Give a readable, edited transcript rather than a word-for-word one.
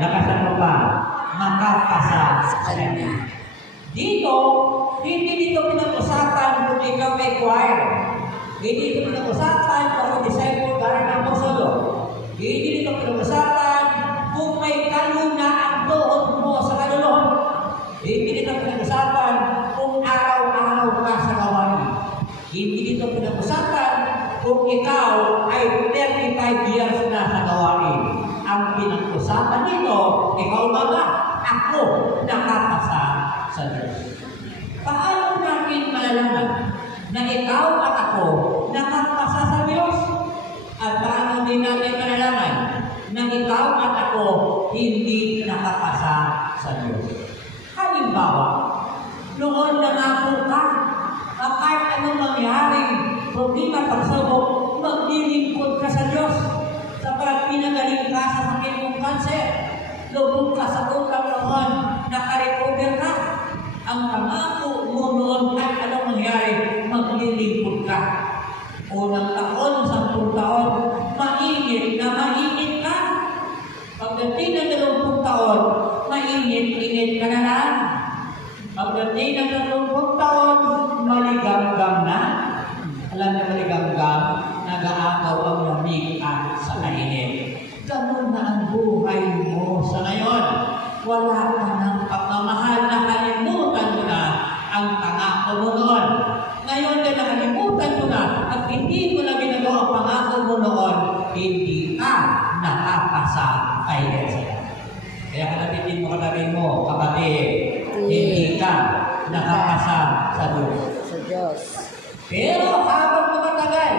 nakasama pa, makapasa sa kanya. Dito, hindi dito pinag-usapan kung ikaw may choir. Hindi dito pinag-usapan kung disciple ka rin ng Apostolo. Hindi dito pinag-usapan kung may kaluna ang tuhod mo sa kaluluhan. Hindi dito pinag-usapan kung araw-araw ka sa gawain. Hindi dito pinag-usapan kung ikaw ay 35 years na sa gawain. Ang pinag-usapan dito, ikaw ba ba? Ako nakapasa sa Diyos. Paano natin malalaman na ikaw at ako nakapasa sa Diyos? At paano din natin malalaman na ikaw at ako hindi nakapasa sa Diyos? Halimbawa, noon nangako ka, kahit anong mangyaring problema pagsabot, maglilingkod ka sa Diyos. Sapagat pinagaling ka sa sakit mong kanser, lubog ka sa utang noon, nakarecover ka. Ang pangako mo noon kahit anong mangyari, maglilingkod ka. Unang taon, 10 taon, mainit na mainit ka. Pagdating ng 20 taon, mainit-init ka na lang. Pagdating ng 20 taon, maligamgam na. Alam niyo maligamgam, nag-aakaw ang lamig at sa kainit. Ganun na ang buhay mo sa ngayon. Wala ka ng pagmamahal, nakalimutan mo na ang pangako mo noon. Ngayon na nakalimutan mo na at hindi mo na ginagawa ang pangako mo noon, hindi ka nakapasa kay Yesu. Kaya kanabitin mo katabi mo, kapatid, hindi ka nakapasa sa Diyos. Sa Diyos. Pero habang tumatagal,